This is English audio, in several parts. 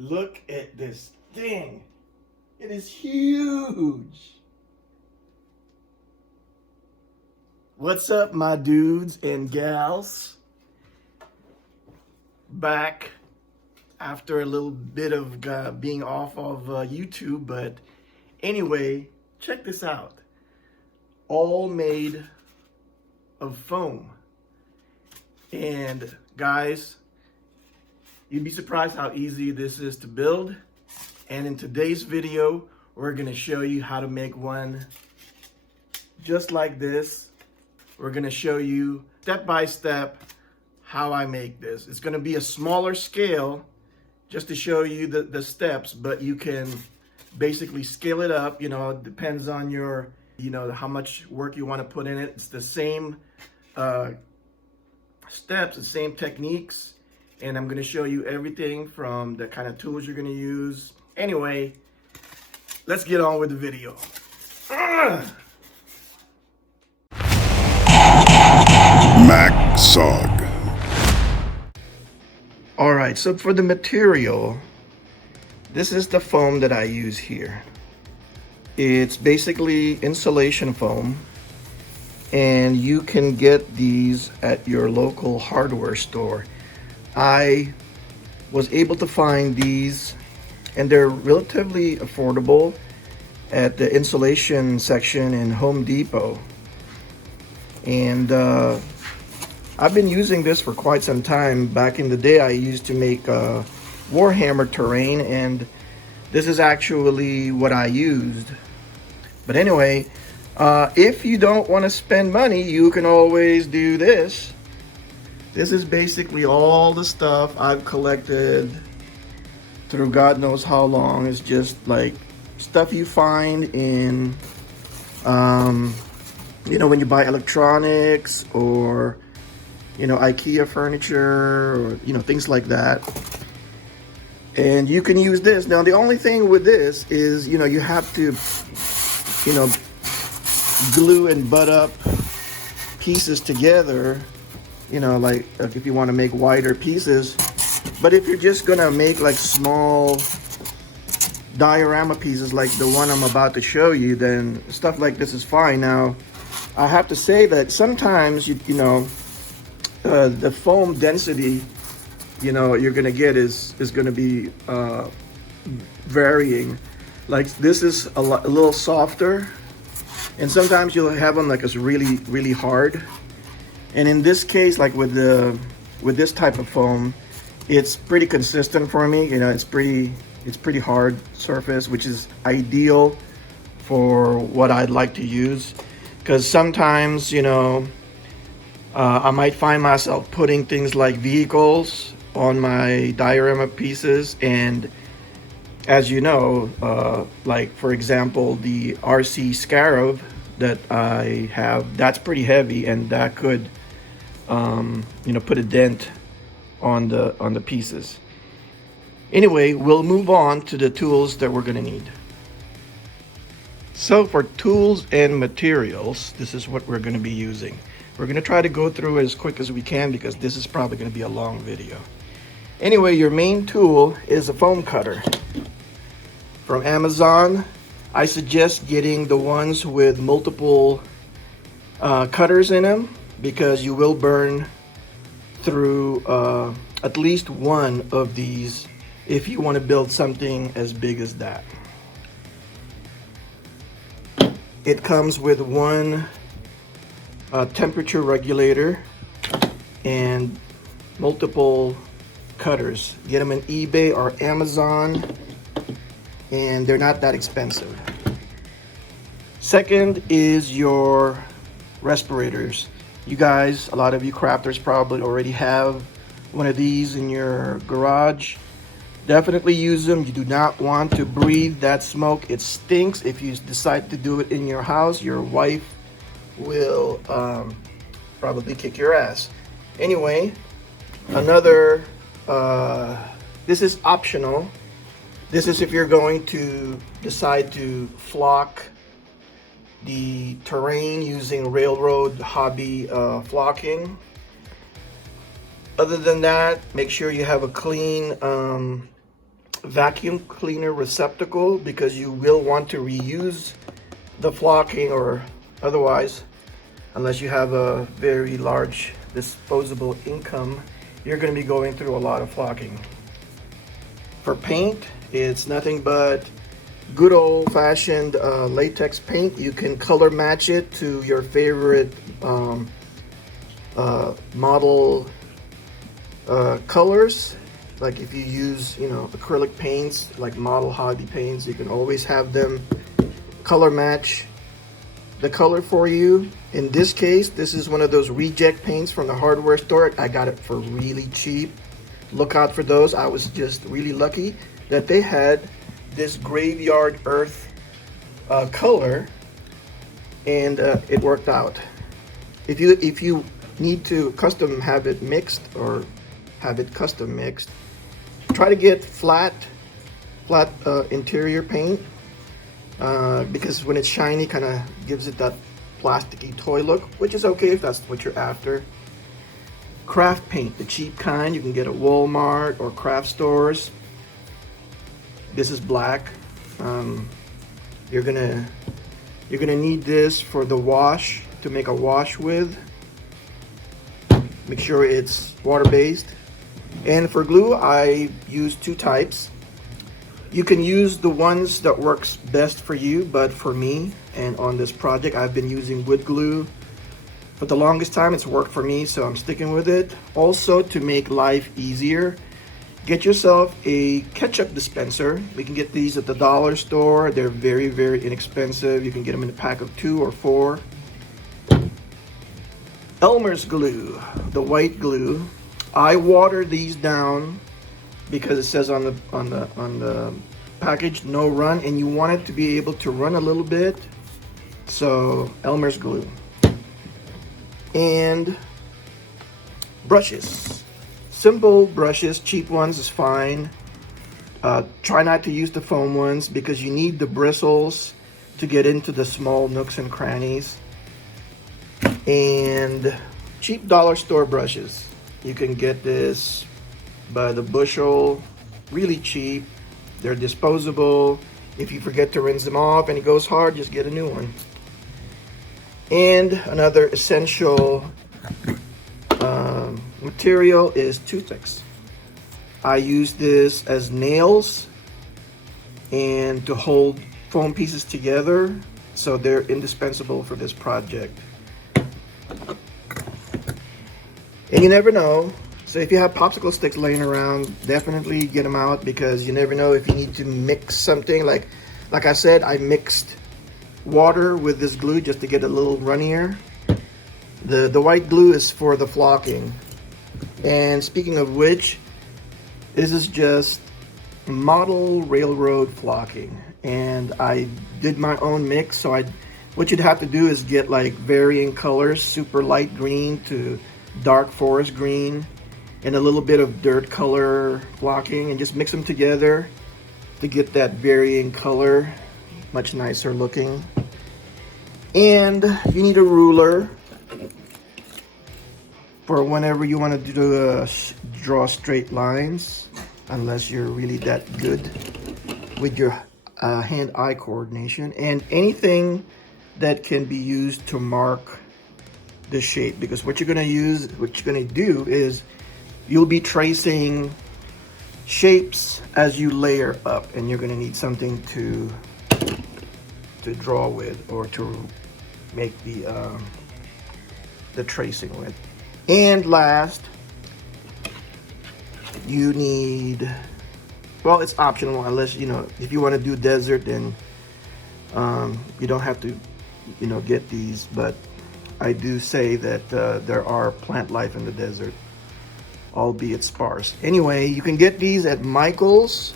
Look at this thing. It is huge. What's up, my dudes and gals? Back after a little bit of being off of YouTube, but anyway, check this out. All made of foam. And guys, you'd be surprised how easy this is to build. And in today's video, we're gonna show you how to make one just like this. We're gonna show you step by step how I make this. It's gonna be a smaller scale just to show you the steps, but you can basically scale it up. You know, it depends on your, how much work you wanna put in it. It's the same steps, the same techniques. And I'm gonna show you everything from the kind of tools you're gonna use. Anyway, let's get on with the video. Sog. All right, so for the material, this is the foam that I use here. It's basically insulation foam, and you can get these at your local hardware store. I was able to find these, and they're relatively affordable at the insulation section in Home Depot. And I've been using this for quite some time. Back in the day, I used to make Warhammer terrain, and this is actually what I used. But anyway, if you don't want to spend money, you can always do this. This is basically all the stuff I've collected through God knows how long. It's just like stuff you find in, when you buy electronics or, IKEA furniture or, things like that. And you can use this. Now, the only thing with this is, you have to, glue and butt up pieces together, like if you want to make wider pieces. But if you're just gonna make like small diorama pieces like the one I'm about to show you, then stuff like this is fine. Now, I have to say that sometimes the foam density you're gonna get is gonna be varying. Like this is a little softer, and sometimes you'll have them like it's really hard. And in this case, like with this type of foam, it's pretty consistent for me. It's pretty hard surface, which is ideal for what I'd like to use. Because sometimes, I might find myself putting things like vehicles on my diorama pieces, and as you know, like for example, the RC Scarab that I have, that's pretty heavy, and that could, put a dent on the pieces. Anyway, we'll move on to the tools that we're gonna need. So for tools and materials, this is what we're gonna be using. We're gonna try to go through it as quick as we can because this is probably gonna be a long video. Anyway, your main tool is a foam cutter. From Amazon, I suggest getting the ones with multiple cutters in them, because you will burn through at least one of these if you want to build something as big as that. It comes with one temperature regulator and multiple cutters. Get them on eBay or Amazon, and they're not that expensive. Second is your respirators. You guys, a lot of you crafters probably already have one of these in your garage. Definitely use them. You do not want to breathe that smoke. It stinks. If you decide to do it in your house, your wife will probably kick your ass. Anyway, another, this is optional. This is if you're going to decide to flock the terrain using railroad hobby flocking. Other than that, make sure you have a clean vacuum cleaner receptacle, because you will want to reuse the flocking, or otherwise, unless you have a very large disposable income, you're going to be going through a lot of flocking. For paint, it's nothing but good old-fashioned latex paint. You can color match it to your favorite model colors. Like if you use, acrylic paints, like model hobby paints, you can always have them color match the color for you. In this case, this is one of those reject paints from the hardware store. I got it for really cheap. Look out for those. I was just really lucky that they had this graveyard earth color, and it worked out. If you need to custom have it mixed, or have it custom mixed, try to get flat interior paint, because when it's shiny, kind of gives it that plasticky toy look, which is okay if that's what you're after. Craft paint, the cheap kind you can get at Walmart or craft stores. This is black. You're gonna need this for the wash, to make a wash with. Make sure it's water-based. And for glue, I use two types. You can use the ones that works best for you, but for me and on this project, I've been using wood glue for the longest time. It's worked for me, so I'm sticking with it. Also, to make life easier, get yourself a ketchup dispenser. We can get these at the dollar store. They're very, very inexpensive. You can get them in a pack of 2 or 4. Elmer's glue, the white glue. I water these down because it says on the package no run, and you want it to be able to run a little bit. So Elmer's glue. And brushes. Simple brushes, cheap ones is fine. Try not to use the foam ones, because you need the bristles to get into the small nooks and crannies. And cheap dollar store brushes. You can get this by the bushel, really cheap. They're disposable. If you forget to rinse them off and it goes hard, just get a new one. And another essential material is toothpicks. I use this as nails and to hold foam pieces together, so they're indispensable for this project. And you never know, so if you have popsicle sticks laying around, definitely get them out, because you never know if you need to mix something. Like I said, I mixed water with this glue just to get a little runnier. The white glue is for the flocking. And speaking of which, this is just model railroad flocking, and I did my own mix. So what you'd have to do is get like varying colors, super light green to dark forest green, and a little bit of dirt color flocking, and just mix them together to get that varying color, much nicer looking. And you need a ruler for whenever you want to draw straight lines, unless you're really that good with your hand-eye coordination, and anything that can be used to mark the shape, because what you're going to do is you'll be tracing shapes as you layer up, and you're going to need something to draw with, or to make the tracing with. And last, you need, well, it's optional, unless, if you want to do desert, then you don't have to, get these, but I do say that there are plant life in the desert, albeit sparse. Anyway, you can get these at Michael's.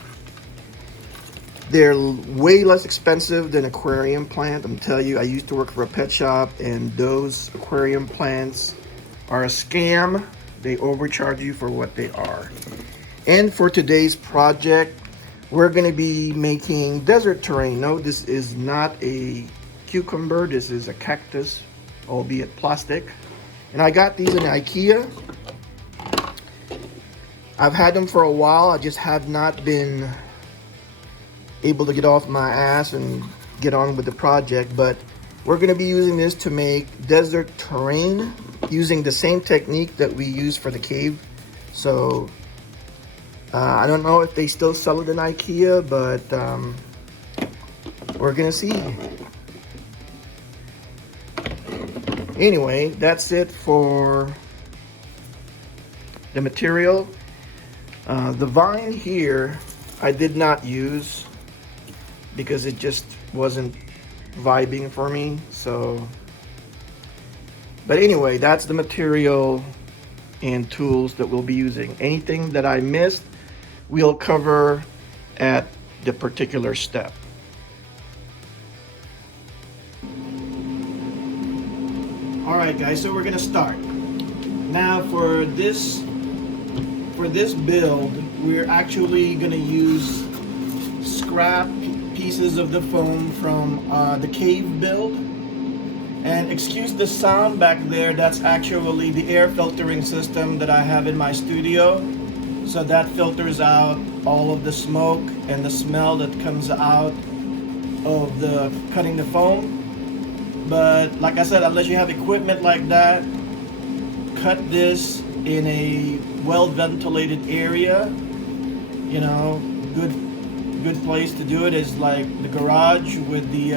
They're way less expensive than aquarium plant. I'm telling you, I used to work for a pet shop, and those aquarium plants are a scam. They overcharge you for what they are. And for today's project, we're going to be making desert terrain. No, this is not a cucumber. This is a cactus, albeit plastic. And I got these in IKEA. I've had them for a while. I just have not been able to get off my ass and get on with the project. But we're going to be using this to make desert terrain using the same technique that we use for the cave. So I don't know if they still sell it in IKEA, but we're gonna see. Anyway, that's it for the material. The vine here I did not use because it just wasn't vibing for me. So, but anyway, that's the material and tools that we'll be using. Anything that I missed, we'll cover at the particular step. All right, guys, so we're gonna start. Now for this build, we're actually gonna use scrap pieces of the foam from the cave build. And excuse the sound back there, that's actually the air filtering system that I have in my studio. So that filters out all of the smoke and the smell that comes out of the cutting the foam. But like I said, unless you have equipment like that, cut this in a well ventilated area. You know, good place to do it is like the garage with the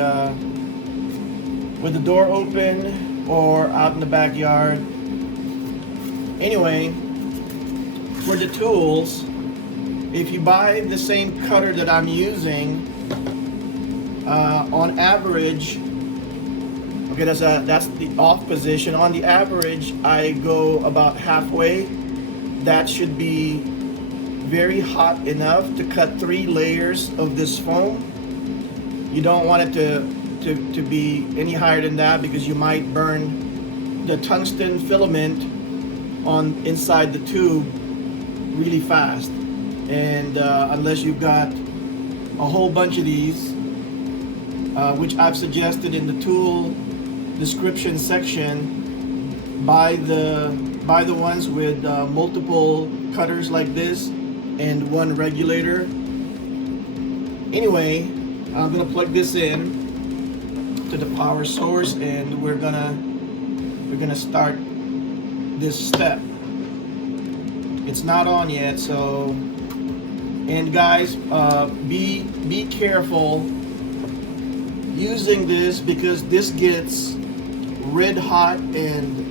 door open, or out in the backyard. Anyway, for the tools, if you buy the same cutter that I'm using, on average, okay, that's the off position. On the average, I go about halfway. That should be very hot enough to cut 3 layers of this foam. You don't want it to be any higher than that, because you might burn the tungsten filament on inside the tube really fast. And unless you've got a whole bunch of these, which I've suggested in the tool description section, buy the ones with multiple cutters like this and one regulator. Anyway, I'm gonna plug this in to the power source, and we're gonna start this step. It's not on yet, so, and guys, be careful using this, because this gets red hot and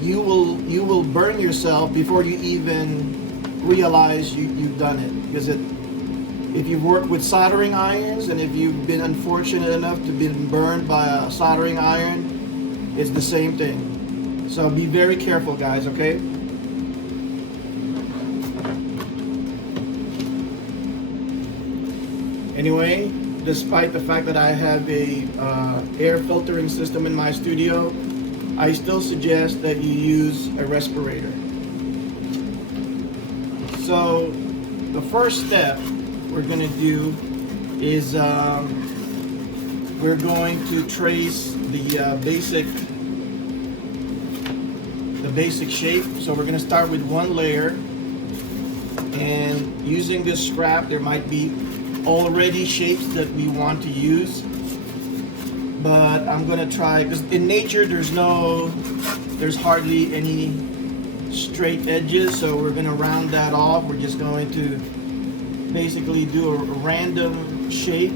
you will burn yourself before you even realize you've done it. Because if you've worked with soldering irons, and if you've been unfortunate enough to be burned by a soldering iron, it's the same thing. So be very careful, guys, okay? Anyway, despite the fact that I have a air filtering system in my studio, I still suggest that you use a respirator. So the first step we're going to do is we're going to trace the basic shape. So we're going to start with one layer, and using this scrap, there might be already shapes that we want to use, but I'm going to try, because in nature there's hardly any straight edges, so we're going to round that off. We're just going to basically do a random shape.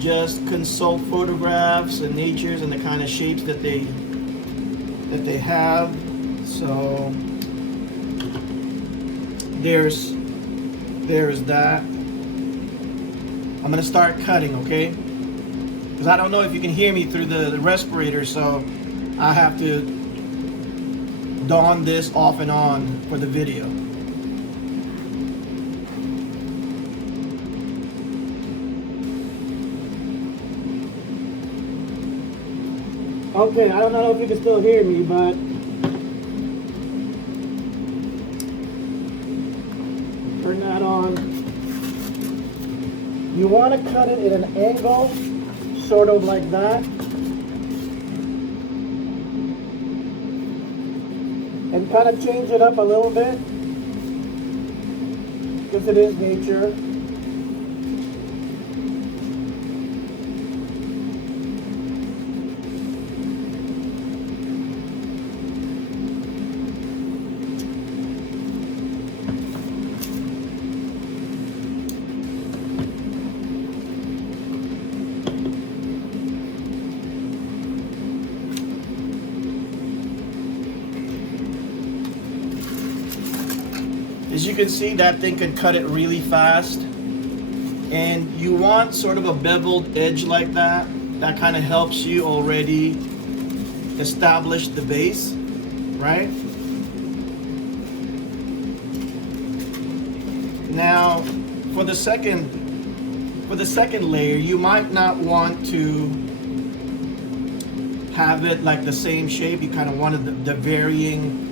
Just consult photographs and natures and the kind of shapes that they have. So there's that. I'm gonna start cutting, okay? Because I don't know if you can hear me through the respirator, so I have to don this off and on for the video. Okay, I don't know if you can still hear me, but turn that on. You want to cut it at an angle, sort of like that. And kind of change it up a little bit, because it is nature. As you can see, that thing can cut it really fast. And you want sort of a beveled edge like that. That kind of helps you already establish the base, right? Now, for the second layer, you might not want to have it like the same shape. You kind of wanted the varying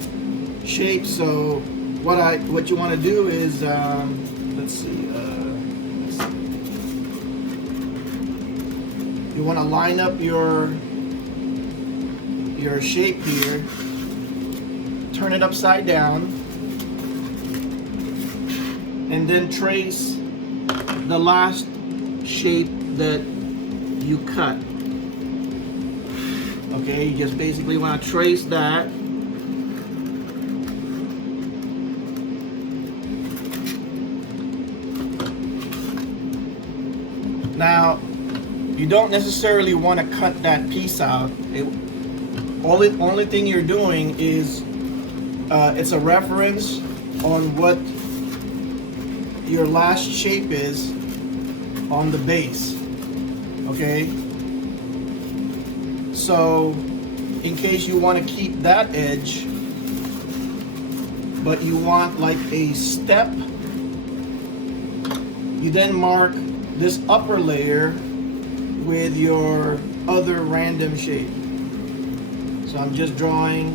shape. So what you want to do is let's see. You want to line up your shape here, turn it upside down, and then trace the last shape that you cut. Okay, you just basically want to trace that. Now, you don't necessarily want to cut that piece out. Only thing you're doing is it's a reference on what your last shape is on the base. Okay? So, in case you want to keep that edge, but you want like a step, you then mark this upper layer with your other random shape. So I'm just drawing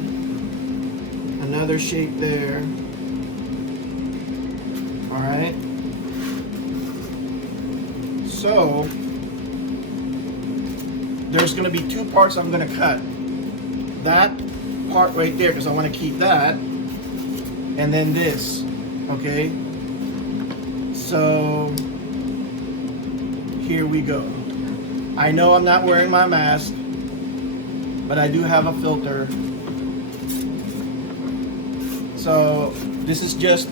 another shape there. All right. So there's going to be two parts I'm going to cut. That part right there, because I want to keep that, and then this. Okay. So here we go. I know I'm not wearing my mask, but I do have a filter. So this is just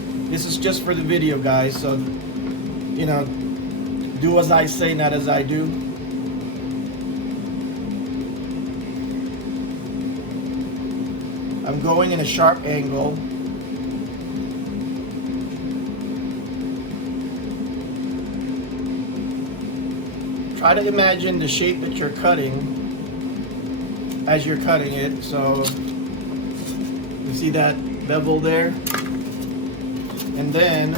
for the video, guys. So, you know, do as I say, not as I do. I'm going in a sharp angle. Try to imagine the shape that you're cutting as you're cutting it. So you see that bevel there? And then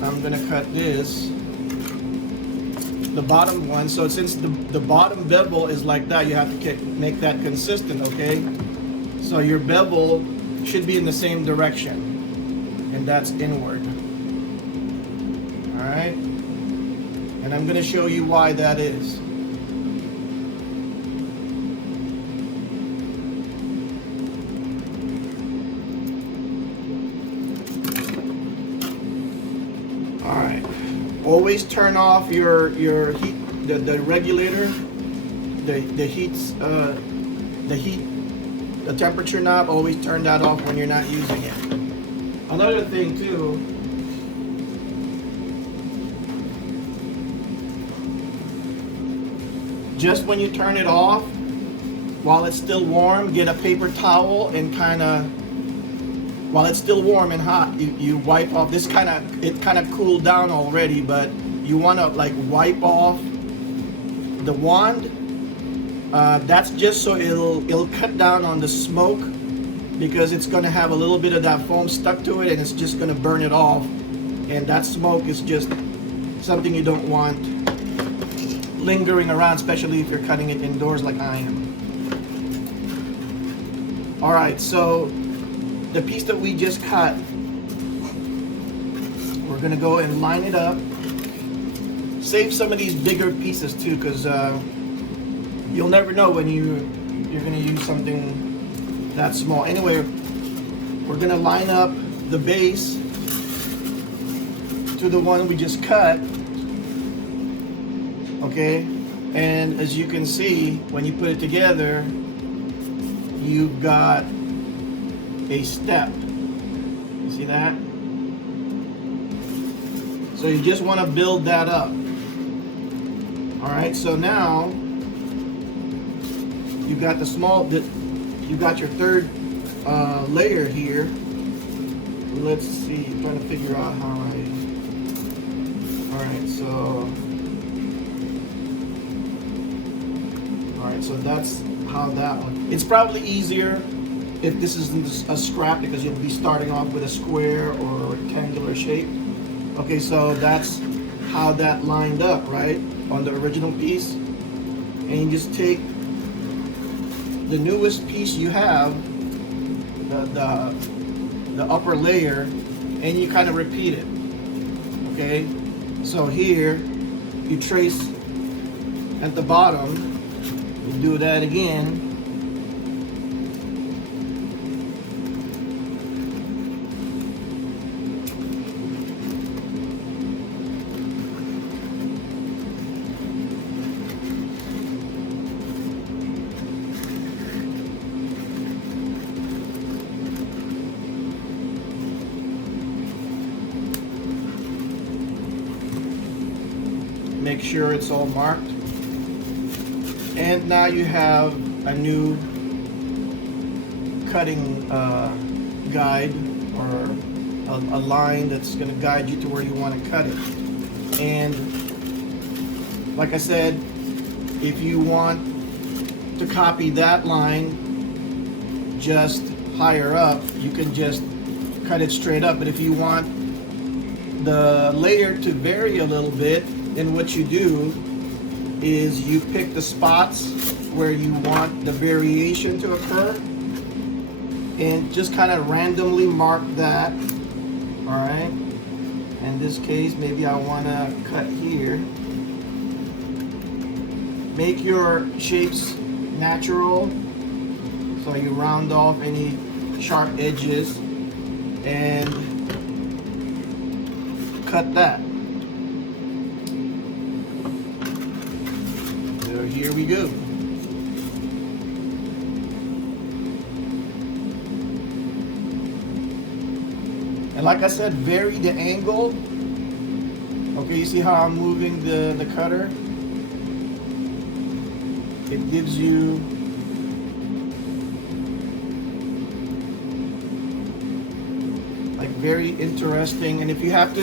I'm gonna cut this, the bottom one. So since the bottom bevel is like that, you have to make that consistent, okay? So your bevel should be in the same direction, and that's inward. All right? And I'm going to show you why that is. All right. Always turn off your heat, the regulator, the temperature knob. Always turn that off when you're not using it. Another thing too. Just when you turn it off, while it's still warm, get a paper towel and while it's still warm and hot, you wipe off. It kind of cooled down already, but you want to like wipe off the wand. That's just so it'll cut down on the smoke, because it's going to have a little bit of that foam stuck to it, and it's just going to burn it off. And that smoke is just something you don't want lingering around, especially if you're cutting it indoors like I am. All right, so the piece that we just cut, we're gonna go and line it up. Save some of these bigger pieces too, because you'll never know when you're gonna use something that small. Anyway, we're gonna line up the base to the one we just cut. Okay, and as you can see, when you put it together, you've got a step. You see that? So you just want to build that up. All right, so now you've got you got your third layer here let's see, trying to figure out how alright, so that's how that one. It's probably easier if this isn't a scrap because you'll be starting off with a square or a rectangular shape. Okay, so that's how that lined up, right, on the original piece. And you just take the newest piece you have, the upper layer, and you kind of repeat it. Okay, so here you trace at the bottom, you do that again. Make sure it's all marked. And now you have a new cutting guide, or a line that's going to guide you to where you want to cut it. And like I said, if you want to copy that line just higher up, you can just cut it straight up. But if you want the layer to vary a little bit, then what you do is you pick the spots where you want the variation to occur and just kind of randomly mark that. All right, in this case, maybe I want to cut here. Make your shapes natural, so you round off any sharp edges and cut that. So here we go. And like I said, vary the angle. Okay, you see how I'm moving the cutter? It gives you like very interesting, and if you have to,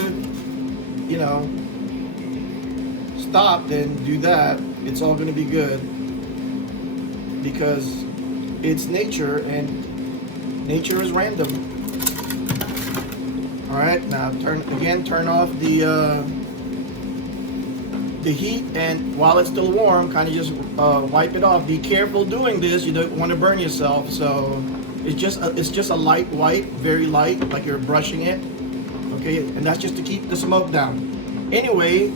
you know, stop, then do that. It's all going to be good because it's nature, and nature is random. All right, now turn off the heat, and while it's still warm, kind of just wipe it off. Be careful doing this; you don't want to burn yourself. So it's just a light wipe, very light, like you're brushing it. Okay, and that's just to keep the smoke down. Anyway,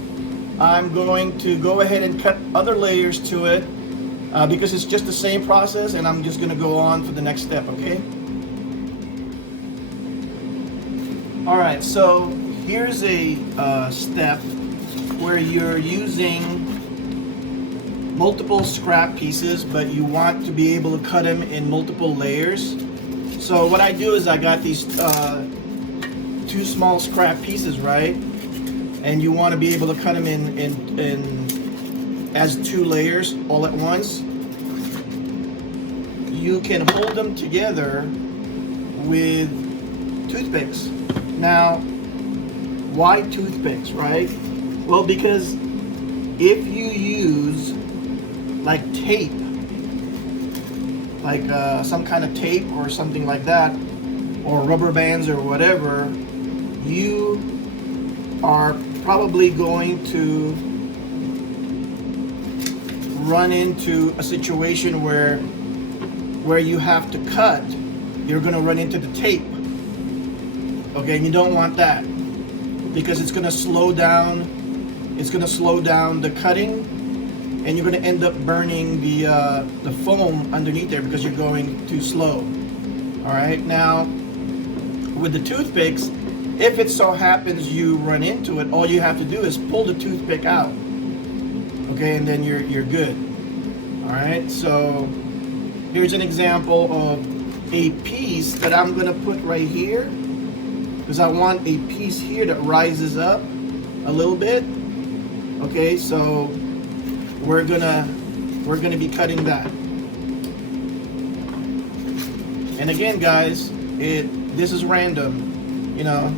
I'm going to go ahead and cut other layers to it because it's just the same process, and I'm just going to go on for the next step. Okay. All right, so here's a step where you're using multiple scrap pieces, but you want to be able to cut them in multiple layers. So what I do is I got these two small scrap pieces, right? And you want to be able to cut them in as two layers all at once. You can hold them together with toothpicks. Now, why toothpicks, right? Well, because if you use like tape, like some kind of tape or something like that, or rubber bands or whatever, you are probably going to run into a situation where you have to cut. You're going to run into the tape. Okay, and you don't want that because it's going to slow down. It's going to slow down the cutting, and you're going to end up burning the foam underneath there because you're going too slow. All right, now with the toothpicks, if it so happens you run into it, all you have to do is pull the toothpick out. Okay, and then you're good. All right, so here's an example of a piece that I'm going to put right here, because I want a piece here that rises up a little bit. Okay, so we're gonna be cutting that. And again, guys, this is random. you know.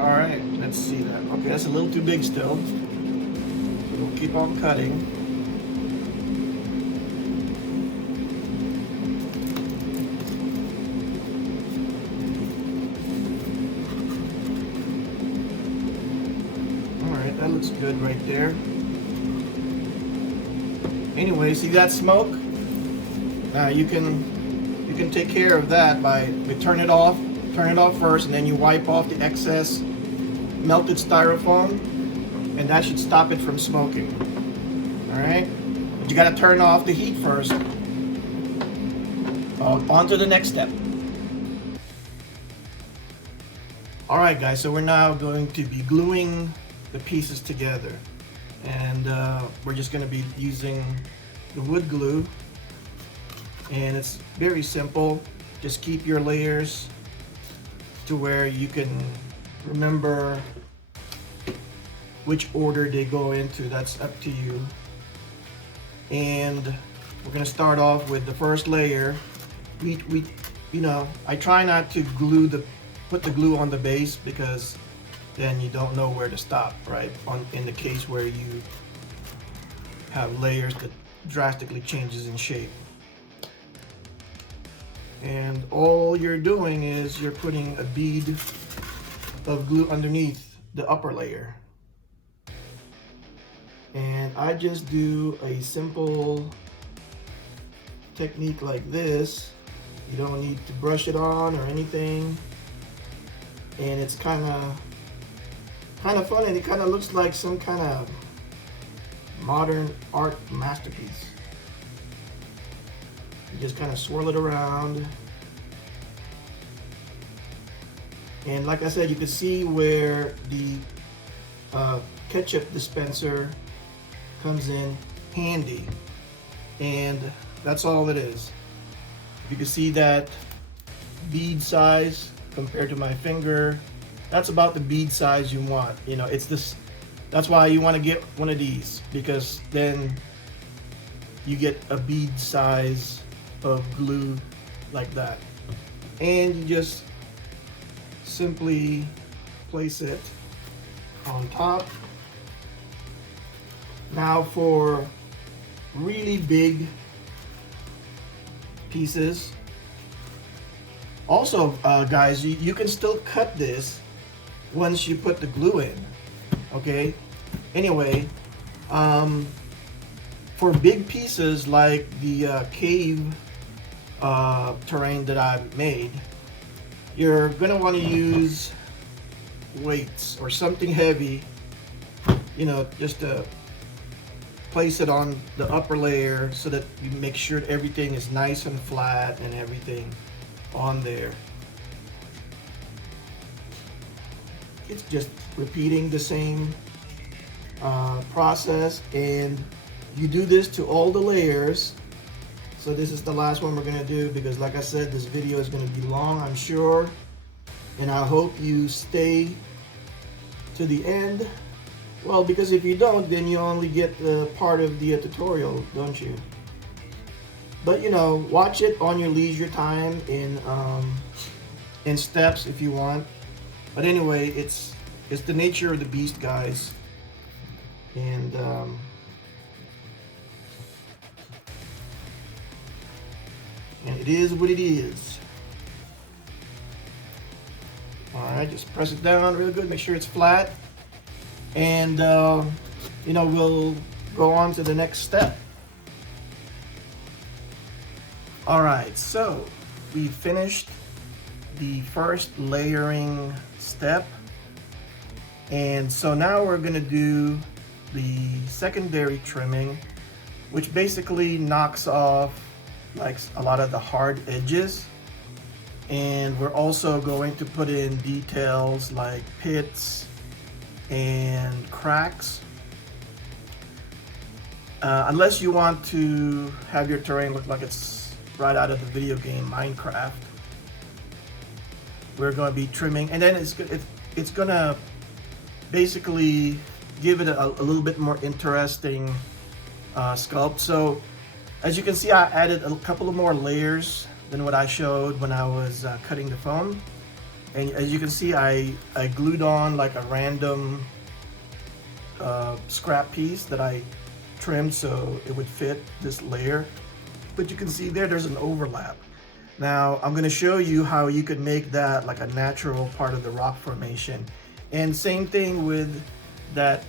All right, let's see that. Okay, that's a little too big still. So we'll keep on cutting. All right, that looks good right there. Anyway, see that smoke? You can take care of that by turn it off first, and then you wipe off the excess melted styrofoam, and that should stop it from smoking. All right, but you got to turn off the heat first. On to the next step. All right, guys, so we're now going to be gluing the pieces together, and we're just going to be using the wood glue, and it's very simple. Just keep your layers to where you can remember which order they go into. That's up to you. And we're gonna start off with the first layer. We you know, I try not to put the glue on the base, because then you don't know where to stop, right? In the case where you have layers that drastically changes in shape. And all you're doing is you're putting a bead of glue underneath the upper layer. And I just do a simple technique like this. You don't need to brush it on or anything. And it's kind of fun, and it kind of looks like some kind of modern art masterpiece. You just kind of swirl it around. And like I said, you can see where the ketchup dispenser comes in handy. And that's all it is. You can see that bead size compared to my finger. That's about the bead size you want. You know, it's this. That's why you want to get one of these, because then you get a bead size of glue like that, and you just simply place it on top. Now for really big pieces, also guys, you can still cut this once you put the glue in, okay? Anyway, for big pieces like the cave terrain that I made, you're gonna want to use weights or something heavy, you know, just to place it on the upper layer so that you make sure everything is nice and flat and everything on there. It's just repeating the same process, and you do this to all the layers. So this is the last one we're gonna do, because like I said, this video is gonna be long, I'm sure, and I hope you stay to the end. Well, because if you don't, then you only get the part of the tutorial, don't you? But you know, watch it on your leisure time in steps if you want. But anyway, it's the nature of the beast, guys. And it is what it is. Alright, just press it down real good, make sure it's flat. And you know, we'll go on to the next step. All right, so we finished the first layering step. And so now we're gonna do the secondary trimming, which basically knocks off like a lot of the hard edges. And we're also going to put in details like pits and cracks. Unless you want to have your terrain look like it's right out of the video game Minecraft, we're going to be trimming, and then it's gonna basically give it a little bit more interesting sculpt. So as you can see, I added a couple of more layers than what I showed when I was cutting the foam. And as you can see, I glued on like a random scrap piece that I trimmed so it would fit this layer. But you can see there's an overlap. Now I'm going to show you how you could make that like a natural part of the rock formation. And same thing with that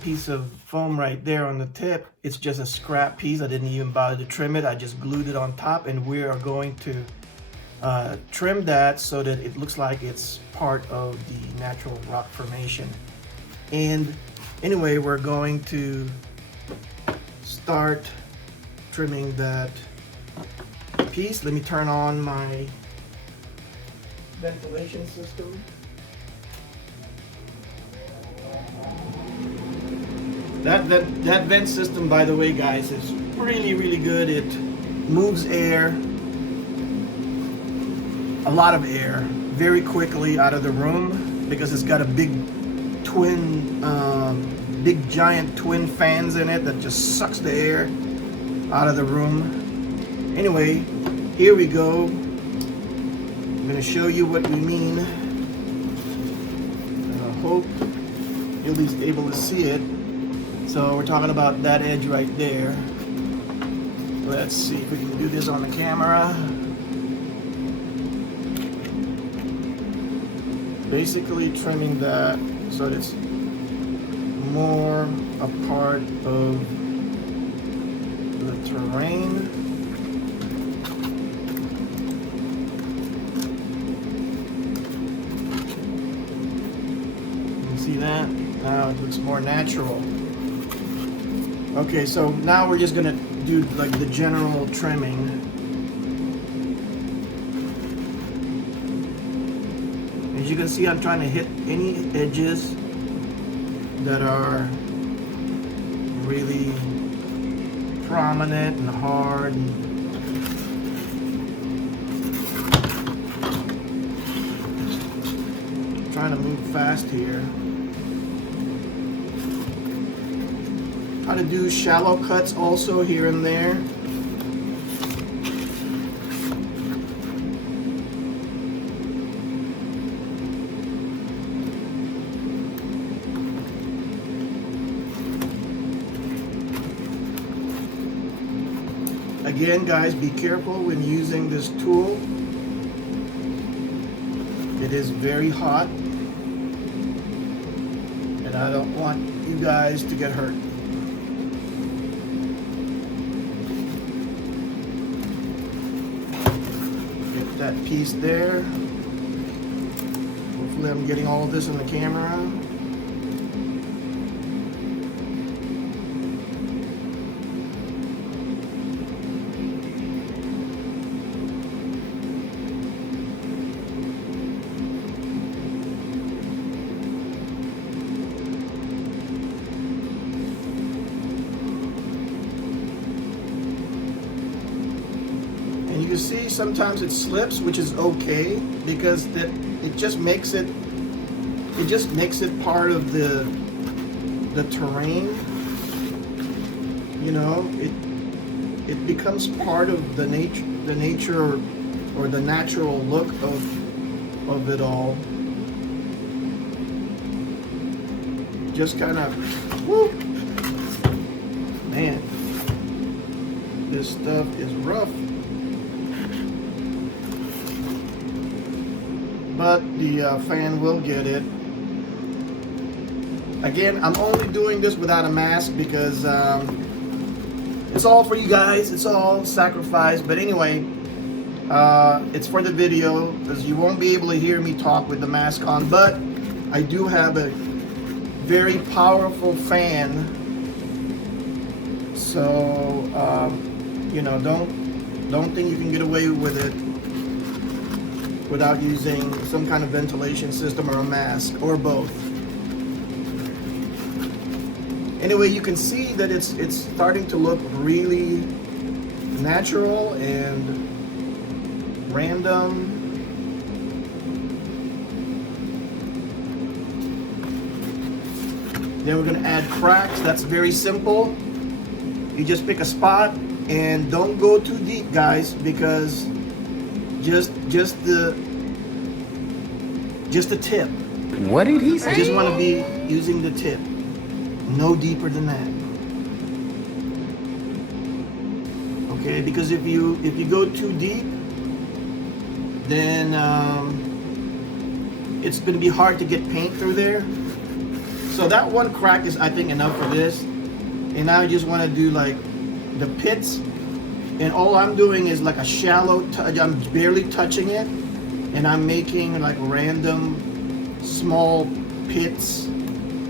piece of foam right there on the tip. It's just a scrap piece. I didn't even bother to trim it. I just glued it on top, and we are going to trim that so that it looks like it's part of the natural rock formation. And anyway, we're going to start trimming that piece. Let me turn on my ventilation system. That vent system, by the way, guys, is really good. It moves air, a lot of air, very quickly out of the room because it's got a big giant twin fans in it that just sucks the air out of the room. Anyway, here we go. I'm going to show you what we mean. I hope you'll be able to see it. So we're talking about that edge right there. Let's see if we can do this on the camera. Basically trimming that so that it's more a part of the terrain. You can see that? Now it looks more natural. Okay, so now we're just gonna do like the general trimming. As you can see, I'm trying to hit any edges that are really prominent and hard. I'm trying to move fast here. How to do shallow cuts also here and there. Again, guys, be careful when using this tool. It is very hot, and I don't want you guys to get hurt. That piece there. Hopefully I'm getting all of this in the camera. You see, sometimes it slips, which is okay because it just makes it part of the terrain. You know, it becomes part of the nature or the natural look of it all. Just kind of, whoop, man, this stuff is rough. But the fan will get it. Again, I'm only doing this without a mask because It's all for you guys. It's all sacrifice. But anyway, it's for the video because you won't be able to hear me talk with the mask on. But I do have a very powerful fan. So, you know, don't think you can get away with it without using some kind of ventilation system or a mask or both. Anyway, you can see that it's starting to look really natural and random. Then we're gonna add cracks. That's very simple. You just pick a spot and don't go too deep, guys, because just the tip. What did he say? I just want to be using the tip. No deeper than that. Okay, because if you go too deep, then it's going to be hard to get paint through there. So that one crack is, I think, enough for this. And now I just want to do like the pits, and all I'm doing is like a shallow touch. I'm barely touching it, and I'm making like random small pits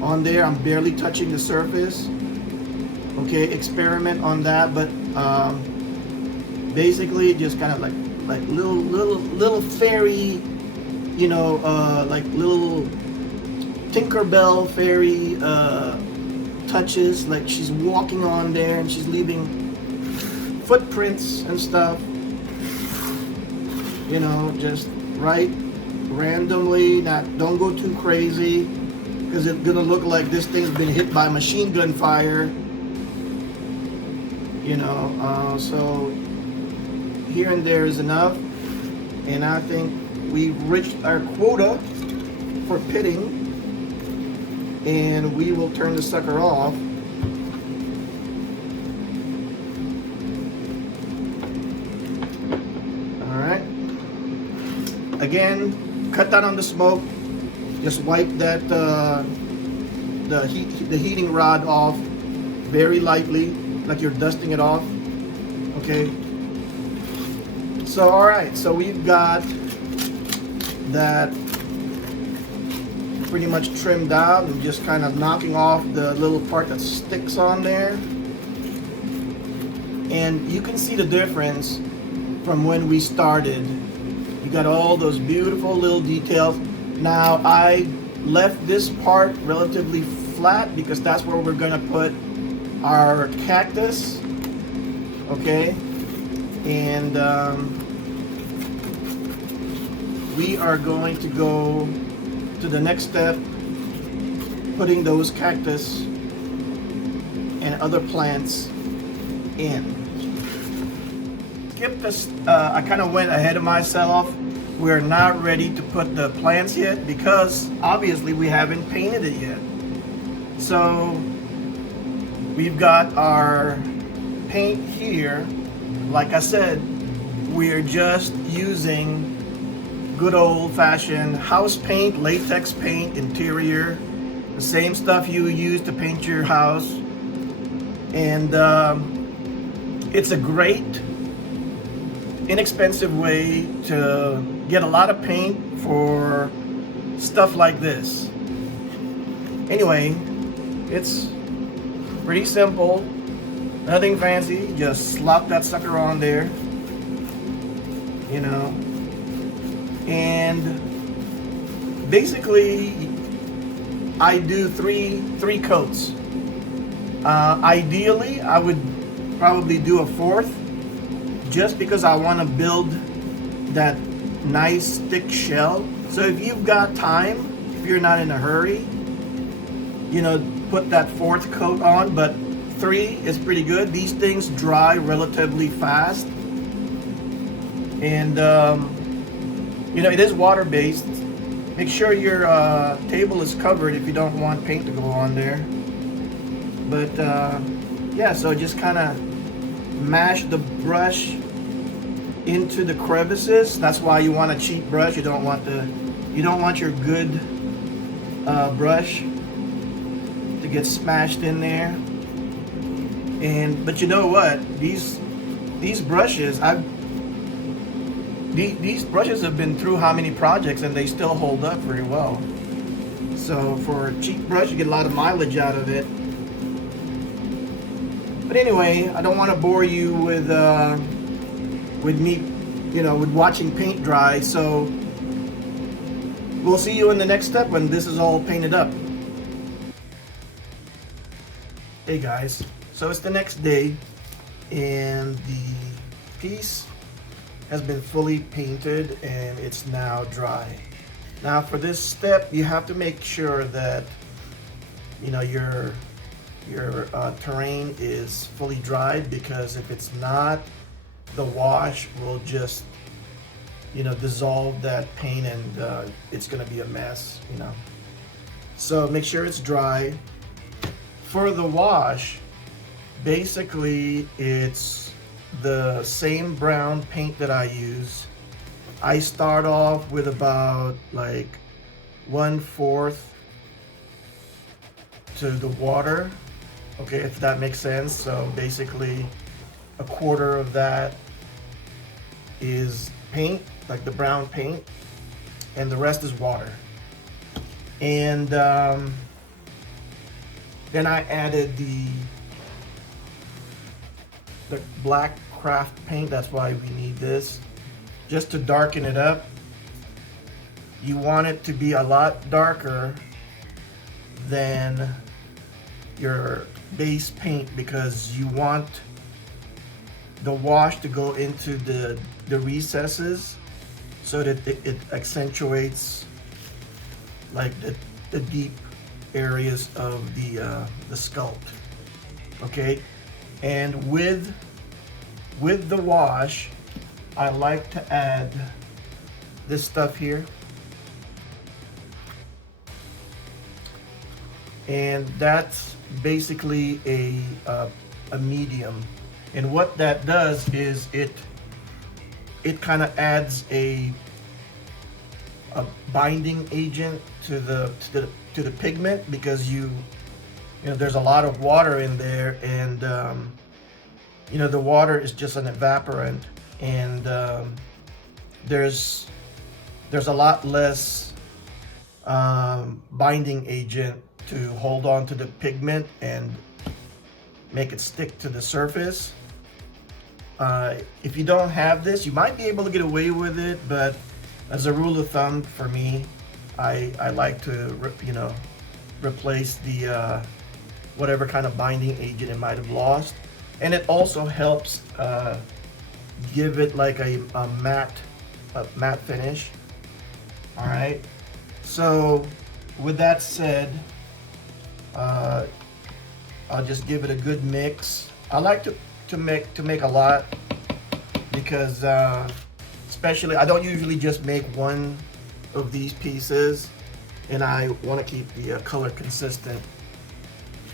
on there. I'm barely touching the surface. Okay, experiment on that, but basically just kind of like little fairy, you know, like little Tinkerbell fairy touches, like she's walking on there and she's leaving footprints and stuff, you know, just right randomly. Don't go too crazy, because it's gonna look like this thing's been hit by machine gun fire, you know. So here and there is enough, and I think we've reached our quota for pitting, and we will turn the sucker off. All right. Again, cut down on the smoke. Just wipe that the heating rod off very lightly, like you're dusting it off. Okay. So all right. So we've got that pretty much trimmed out, and just kind of knocking off the little part that sticks on there. And you can see the difference from when we started. You got all those beautiful little details. Now I left this part relatively flat because that's where we're gonna put our cactus. Okay, and we are going to go to the next step, putting those cactus and other plants in. Skip this, I kind of went ahead of myself. We're not ready to put the plants yet because obviously we haven't painted it yet. So we've got our paint here. Like I said, we're just using good old-fashioned house paint, latex paint, interior, the same stuff you use to paint your house. And it's a great, inexpensive way to get a lot of paint for stuff like this. Anyway, it's pretty simple, nothing fancy, just slap that sucker on there, you know. And basically I do three coats. Ideally I would probably do a fourth, just because I want to build that nice thick shell. So if you've got time, if you're not in a hurry, you know, put that fourth coat on, but 3 is pretty good. These things dry relatively fast, and you know, it is water based. Make sure your table is covered if you don't want paint to go on there. But yeah, so just kind of mash the brush into the crevices. That's why you want a cheap brush. You don't want your good brush to get smashed in there. But you know what? These brushes, these brushes have been through how many projects and they still hold up very well. So for a cheap brush, you get a lot of mileage out of it. But anyway, I don't want to bore you with me, with watching paint dry. So we'll see you in the next step when this is all painted up. Hey guys, so it's the next day and the piece has been fully painted and it's now dry. Now for this step, you have to make sure that your terrain is fully dried, because if it's not, the wash will just dissolve that paint and it's gonna be a mess. So make sure it's dry. For the wash, basically it's the same brown paint that I use. I start off with about like 1/4 to the water, okay, if that makes sense. So basically 1/4 of that is paint, like the brown paint, and the rest is water. And then I added the black craft paint. That's why we need this, just to darken it up. You want it to be a lot darker than your base paint, because you want the wash to go into the recesses so that it accentuates like the deep areas of the sculpt. Okay, and with the wash, I like to add this stuff here, and that's basically a medium. And what that does is it kind of adds a binding agent to the pigment, because there's a lot of water in there, and the water is just an evaporant, and there's a lot less binding agent to hold on to the pigment and make it stick to the surface. If you don't have this, you might be able to get away with it, but as a rule of thumb for me, I like to replace the whatever kind of binding agent it might have lost. And it also helps give it like a matte finish. All right, so with that said, I'll just give it a good mix. I like to make a lot, because especially I don't usually just make one of these pieces, and I want to keep the color consistent.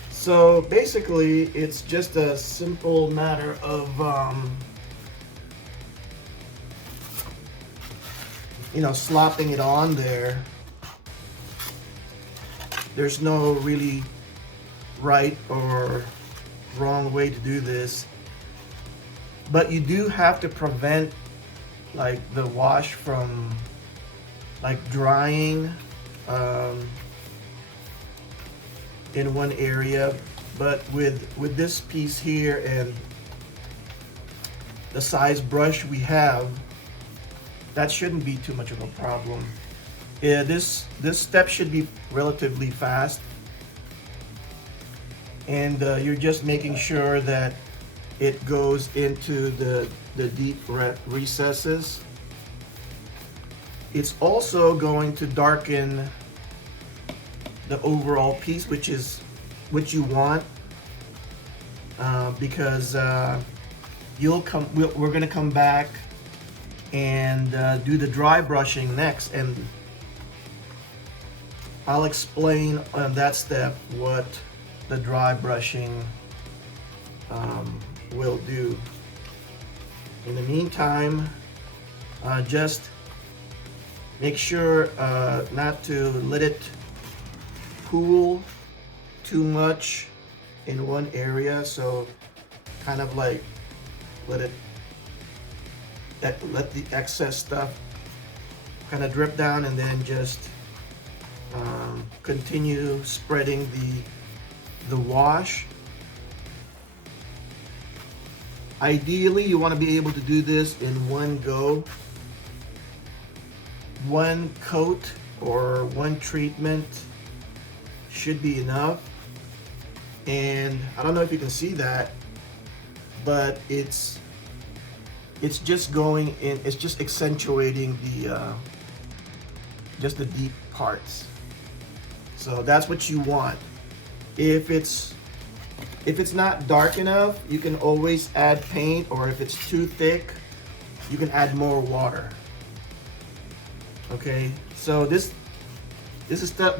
So basically it's just a simple matter of slopping it on there. There's no really right or wrong way to do this, but you do have to prevent like the wash from like drying in one area. But with this piece here and the size brush we have, that shouldn't be too much of a problem. Yeah, this step should be relatively fast, and you're just making sure that it goes into the deep recesses. It's also going to darken the overall piece, which is what you want, because we're going to come back and do the dry brushing next, and I'll explain on that step what the dry brushing will do. In the meantime, just make sure not to let it pool too much in one area. So kind of like let the excess stuff kind of drip down, and then just continue spreading the wash. Ideally, you want to be able to do this in one go. One coat or one treatment should be enough. And I don't know if you can see that, but it's just going in, it's just accentuating the just the deep parts. So that's what you want. If it's not dark enough, you can always add paint, or if it's too thick, you can add more water. Okay, so this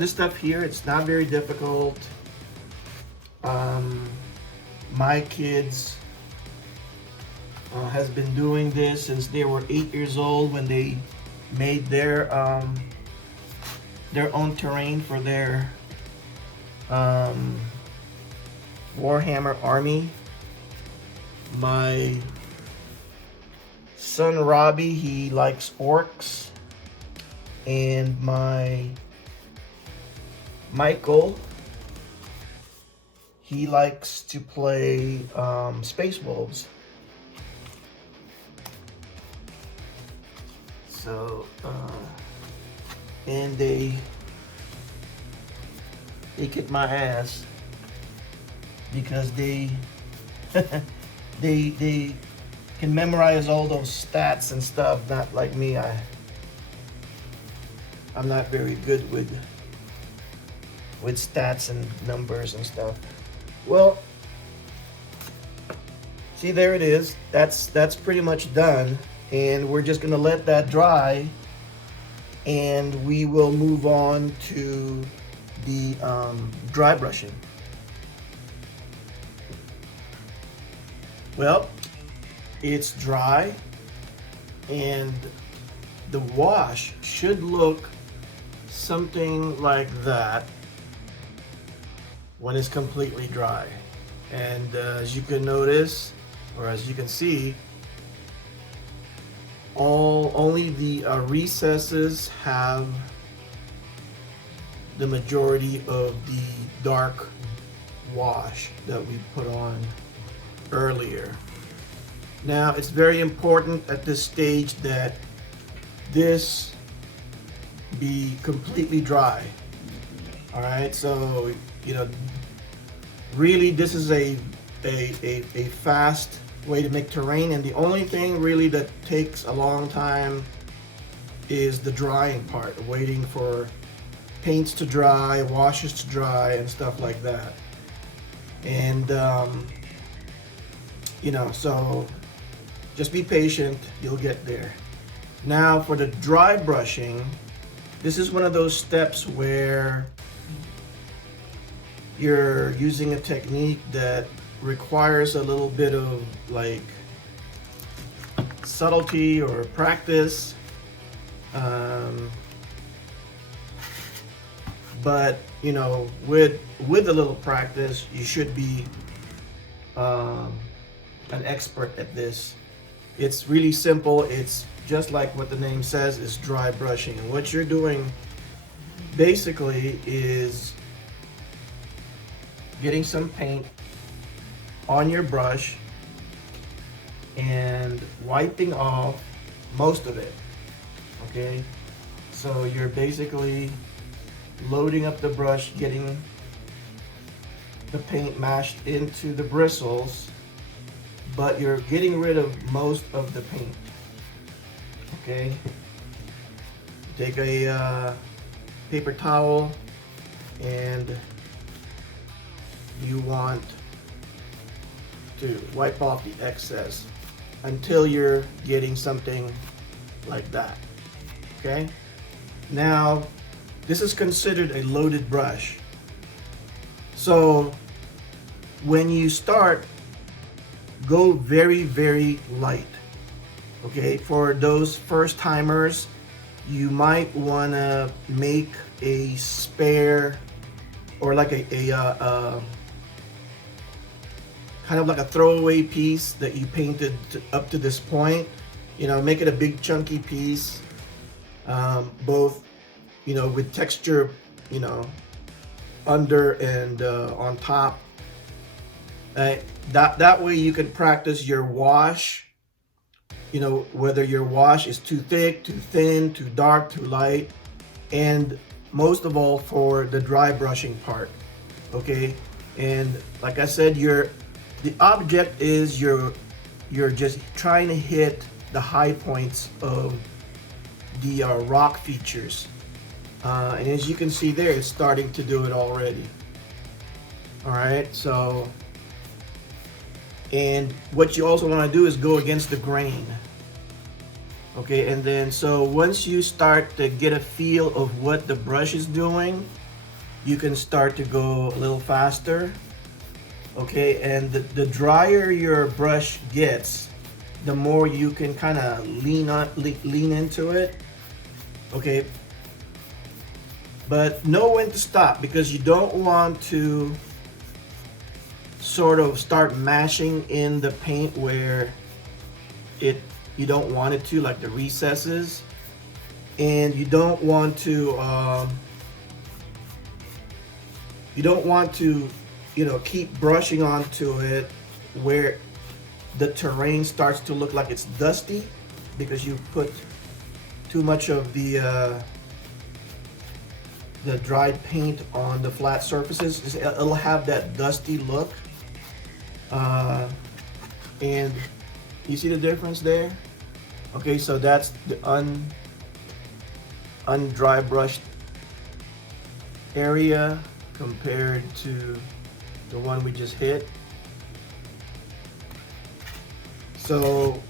stuff here, it's not very difficult. My kids has been doing this since they were 8 years old, when they made their own terrain for their Warhammer army. My son Robbie, he likes orcs, and my Michael, he likes to play Space Wolves. So and they kick my ass because they they can memorize all those stats and stuff. Not like me. I'm not very good with stats and numbers and stuff. Well, see, there it is. That's pretty much done, and we're just gonna let that dry, and we will move on to the dry brushing. Well, it's dry, and the wash should look something like that when it's completely dry. And as you can notice, or as you can see, only the recesses have the majority of the dark wash that we put on earlier. Now, it's very important at this stage that this be completely dry. All right, so you know, really, this is a fast way to make terrain, and the only thing really that takes a long time is the drying part, waiting for paints to dry, washes to dry, and stuff like that. And you know, so just be patient, you'll get there. Now for the dry brushing, this is one of those steps where you're using a technique that requires a little bit of like subtlety or practice. But you know, with a little practice, you should be an expert at this. It's really simple. It's just like what the name says, is dry brushing. And what you're doing basically is getting some paint on your brush and wiping off most of it. Okay, so you're basically loading up the brush, getting the paint mashed into the bristles, but you're getting rid of most of the paint. Okay, take a paper towel, and you want to wipe off the excess until you're getting something like that. Okay, now this is considered a loaded brush. So when you start, go very, very light. Okay, for those first timers, you might want to make a spare, or like a kind of like a throwaway piece that you painted up to this point. You know, make it a big chunky piece, both, you know, with texture, you know, under and on top. That way you can practice your wash, you know, whether your wash is too thick, too thin, too dark, too light, and most of all for the dry brushing part. Okay, and like I said, the object is you're just trying to hit the high points of the rock features, and as you can see there, it's starting to do it already. All right, so, and what you also want to do is go against the grain. Okay, and then so once you start to get a feel of what the brush is doing, you can start to go a little faster. Okay, and the drier your brush gets, the more you can kind of lean into it. Okay, but know when to stop, because you don't want to sort of start mashing in the paint where you don't want it to, like the recesses, and you don't want to you know, keep brushing onto it where the terrain starts to look like it's dusty because you put too much of the dried paint on the flat surfaces. It'll have that dusty look, and you see the difference there. Okay, so that's the undry brushed area compared to the one we just hit. So,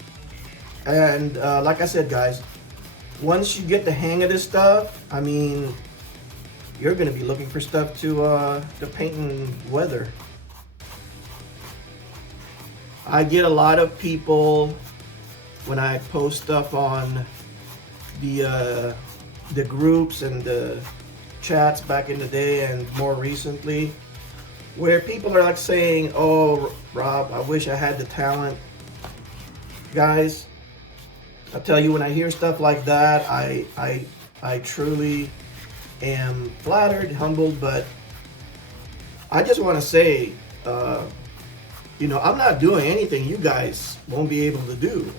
and like I said, guys, once you get the hang of this stuff, I mean, you're gonna be looking for stuff to paint in weather. I get a lot of people when I post stuff on the groups and the chats back in the day and more recently, where people are like saying, "Oh, Rob, I wish I had the talent." Guys, I tell you, when I hear stuff like that, I truly am flattered, humbled, but I just want to say, you know, I'm not doing anything you guys won't be able to do.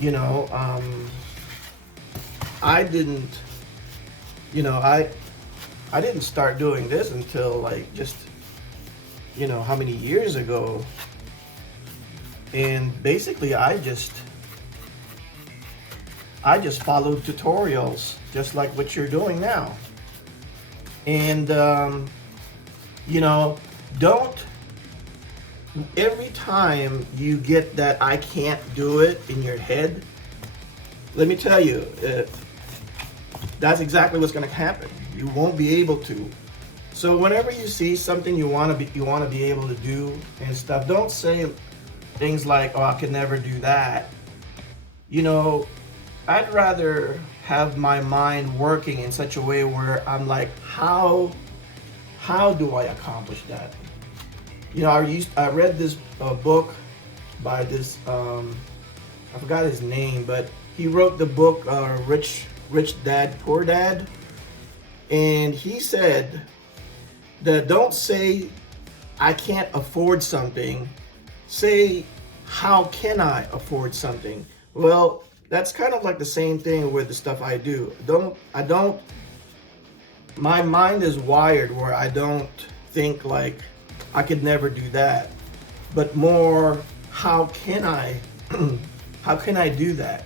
You know, I didn't, you know, I didn't start doing this until like just, you know, how many years ago. And basically I just followed tutorials just like what you're doing now. And you know, don't, every time you get that "I can't do it" in your head, let me tell you, that's exactly what's going to happen. You won't be able to. So whenever you see something you want to be able to do and stuff, don't say things like, "Oh, I could never do that." You know, I'd rather have my mind working in such a way where I'm like, how do I accomplish that? You know, I read this book by this, I forgot his name, but he wrote the book Rich Dad, Poor Dad. And he said that don't say, "I can't afford something." Say, "How can I afford something?" Well, that's kind of like the same thing with the stuff I do. My mind is wired where I don't think like I could never do that, but more, how can I do that?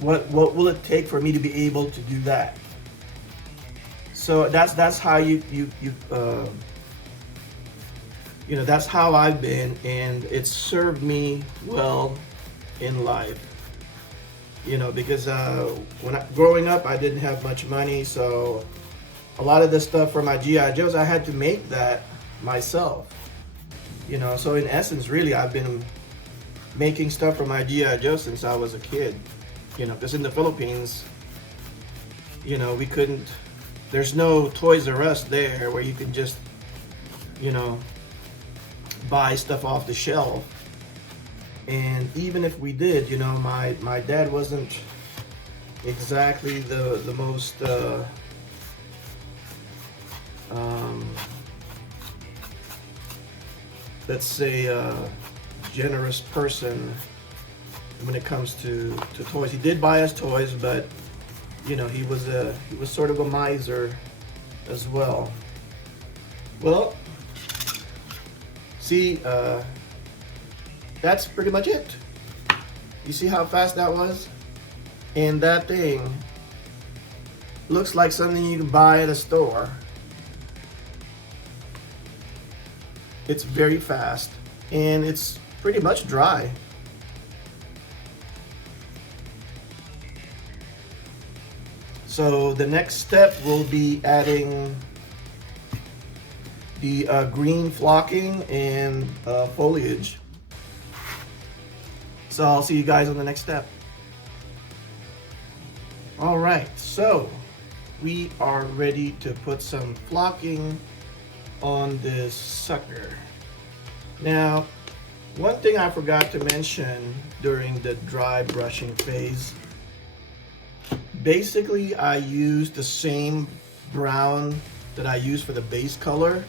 What will it take for me to be able to do that? So that's how you know, that's how I've been, and it's served me well in life. You know, because growing up, I didn't have much money, so a lot of the stuff for my GI Joes, I had to make that myself. You know, so in essence, really, I've been making stuff for my GI Joe since I was a kid. You know, because in the Philippines, you know, there's no Toys R Us there where you can just, you know, buy stuff off the shelf. And even if we did, you know, my dad wasn't exactly the most let's say generous person when it comes to toys. He did buy us toys, but you know, he was sort of a miser as well. Well, see, that's pretty much it. You see how fast that was? And that thing looks like something you can buy at a store. It's very fast and it's pretty much dry. So the next step will be adding the green flocking and foliage. So I'll see you guys on the next step. All right, so we are ready to put some flocking on this sucker. Now, one thing I forgot to mention during the dry brushing phase, basically I used the same brown that I used for the base color,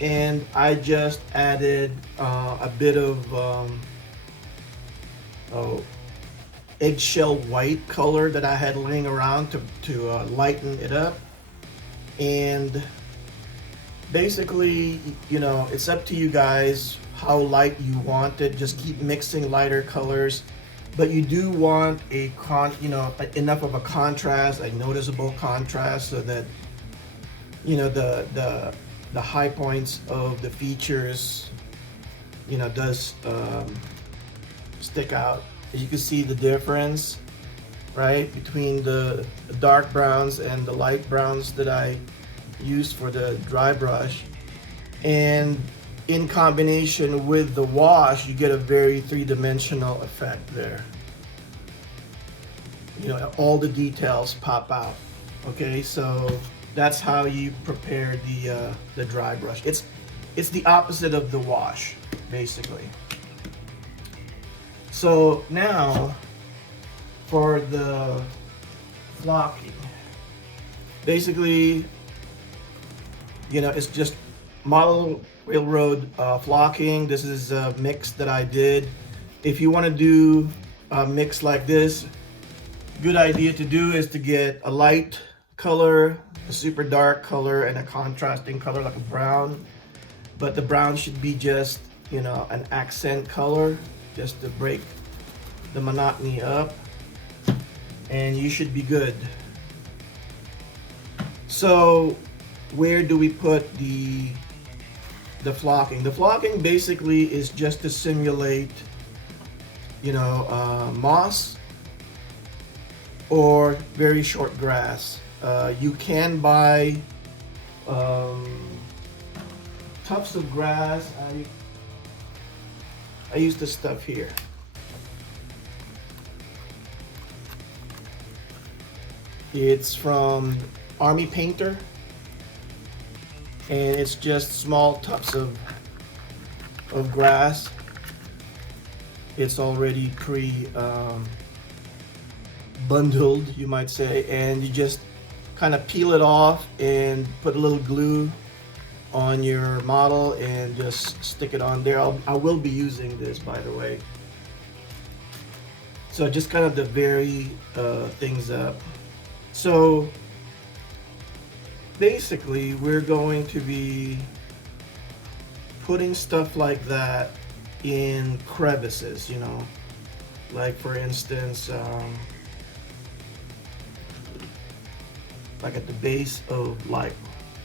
and I just added a bit of eggshell white color that I had laying around to lighten it up. And basically, you know, it's up to you guys how light you want it. Just keep mixing lighter colors, but you do want enough of a contrast, a noticeable contrast, so that you know the high points of the features, you know, does stick out. You can see the difference, right, between the dark browns and the light browns that I used for the dry brush. And in combination with the wash, you get a very three-dimensional effect there. You know, all the details pop out. Okay, so that's how you prepare the dry brush. It's the opposite of the wash, basically. So now for the flocking, basically, you know, it's just model railroad flocking. This is a mix that I did. If you want to do a mix like this, good idea to do is to get a light color, a super dark color, and a contrasting color like a brown. But the brown should be just, you know, an accent color, just to break the monotony up, and you should be good. So where do we put the flocking? The flocking basically is just to simulate, you know, moss or very short grass. You can buy tufts of grass. I use this stuff here. It's from Army Painter, and it's just small tufts of grass. It's already bundled, you might say, and you just kind of peel it off and put a little glue on your model and just stick it on there. I will be using this, by the way. So just kind of to vary things up. So basically we're going to be putting stuff like that in crevices, you know, like for instance, like at the base of like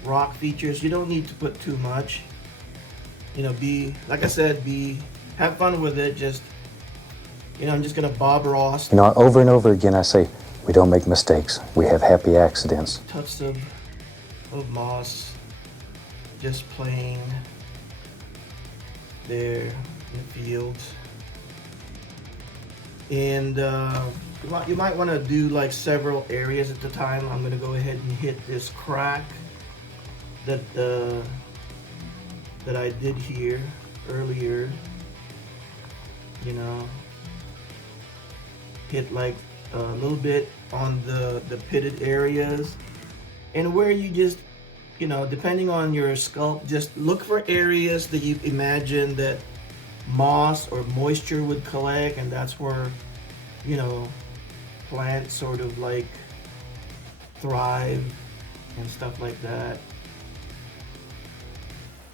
rock features. You don't need to put too much, you know. Like I said, have fun with it. Just, you know, I'm just gonna Bob Ross. You know, over and over again I say, we don't make mistakes, we have happy accidents. Tufts of moss, just playing there in the field. And you might want to do like several areas at the time. I'm gonna go ahead and hit this crack that I did here. earlier, you know, hit like a little bit on the pitted areas, and where you just, you know, depending on your sculpt, just look for areas that you imagine that moss or moisture would collect, and that's where, you know, plants sort of like thrive and stuff like that.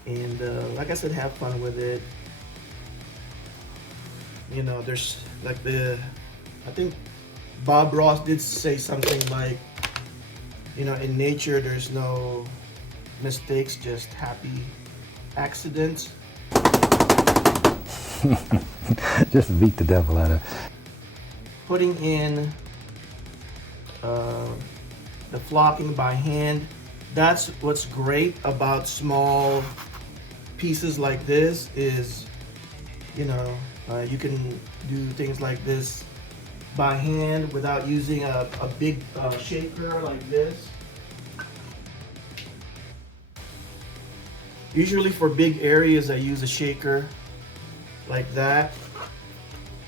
And like I said, have fun with it. You know, there's like I think Bob Ross did say something like, you know, in nature there's no mistakes, just happy accidents. Just beat the devil out of it. Putting in the flocking by hand, that's what's great about small pieces like this is, you know, you can do things like this by hand without using a big shaker like this. Usually for big areas I use a shaker like that,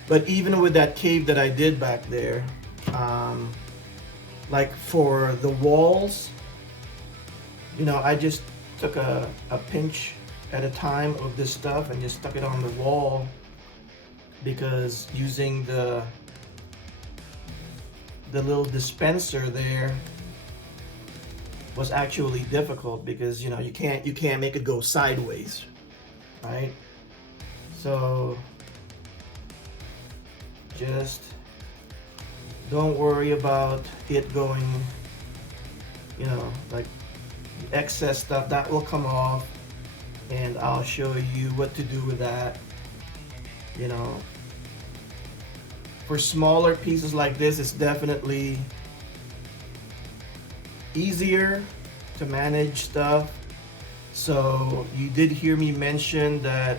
but even with that cave that I did back there, like for the walls, you know, I just took a pinch at a time of this stuff and just stuck it on the wall, because using the little dispenser there was actually difficult, because, you know, you can't make it go sideways, right? So just don't worry about it going, you know, like the excess stuff that will come off, and I'll show you what to do with that. You know, for smaller pieces like this, it's definitely easier to manage stuff. So you did hear me mention that,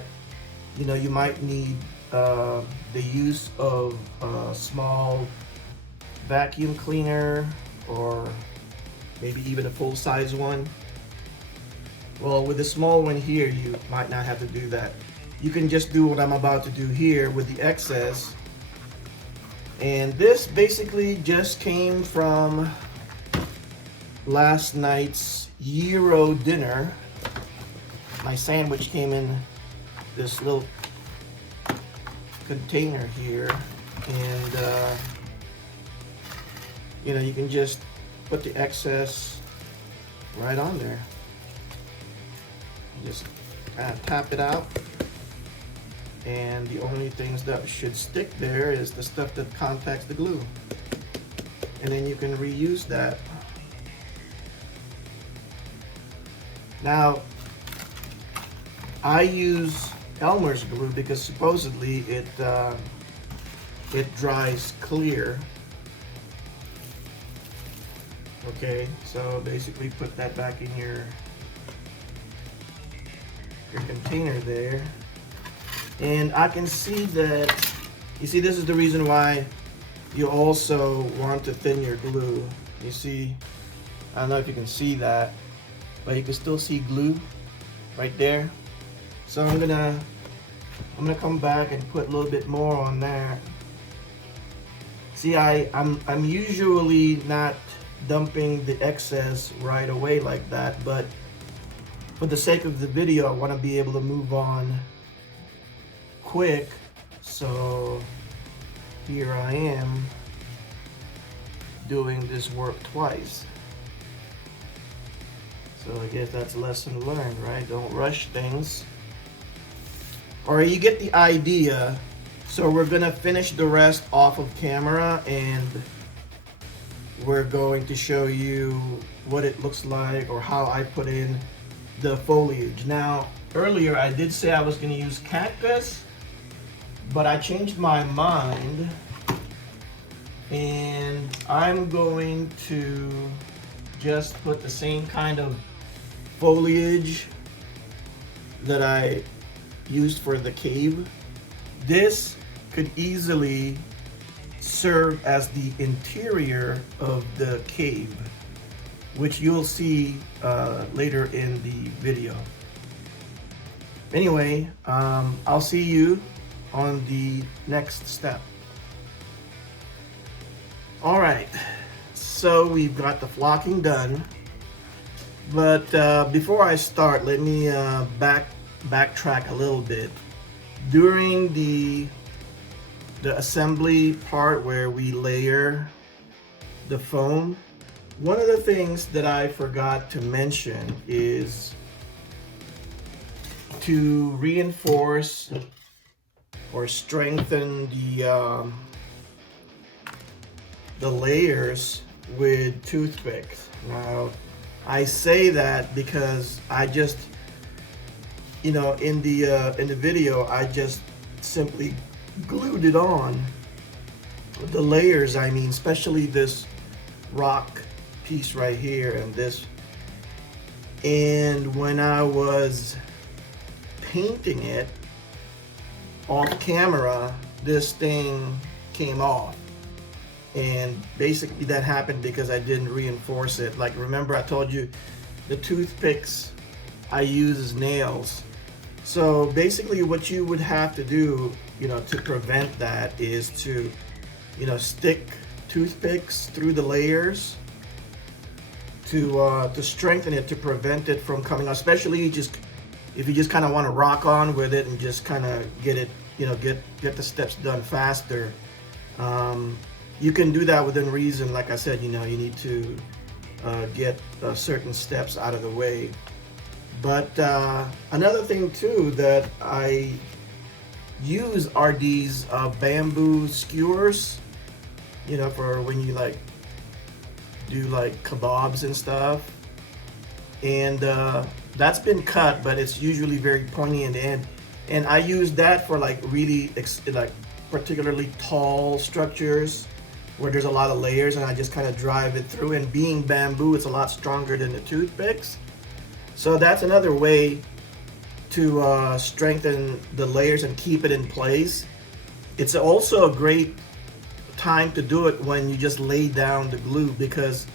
you know, you might need the use of a small vacuum cleaner, or maybe even a full-size one. Well, with the small one here, you might not have to do that. You can just do what I'm about to do here with the excess. And this basically just came from last night's Euro dinner. My sandwich came in this little container here, and you know, you can just put the excess right on there. Just kind of tap it out, and the only things that should stick there is the stuff that contacts the glue, and then you can reuse that. Now, I use Elmer's glue because supposedly it dries clear. Okay, so basically put that back in your container there, and I can see that, you see, this is the reason why you also want to thin your glue. You see, I don't know if you can see that, but you can still see glue right there. So I'm gonna come back and put a little bit more on there. See, I'm usually not dumping the excess right away like that, but for the sake of the video, I want to be able to move on quick. So here I am doing this work twice. So I guess that's a lesson learned, right? Don't rush things. Or you get the idea. So we're gonna finish the rest off of camera, and we're going to show you what it looks like, or how I put in the foliage. Now, earlier I did say I was gonna use cactus, but I changed my mind, and I'm going to just put the same kind of foliage that I used for the cave. This could easily serve as the interior of the cave, which you'll see later in the video. Anyway, I'll see you on the next step. All right, so we've got the flocking done, but before I start, let me backtrack a little bit. During the assembly part where we layer the foam, one of the things that I forgot to mention is to reinforce or strengthen the layers with toothpicks. Now, I say that because I just, in the video, I just simply glued it on. The layers, I mean, especially this rock piece right here and this. And when I was painting it off camera, this thing came off. And basically that happened because I didn't reinforce it. Like, remember I told you the toothpicks I use as nails. So basically what you would have to do, to prevent that is to, stick toothpicks through the layers to strengthen it, to prevent it from coming off. Especially if you just kind of want to rock on with it and just kind of get it, get the steps done faster. You can do that within reason. Like I said, you need to get certain steps out of the way. But another thing too that I use are these bamboo skewers, for when you do kebabs and stuff. And that's been cut, but it's usually very pointy in the end. And I use that for really particularly tall structures where there's a lot of layers, and I just kind of drive it through. And being bamboo, it's a lot stronger than the toothpicks. So that's another way to strengthen the layers and keep it in place. It's also a great time to do it when you just lay down the glue, because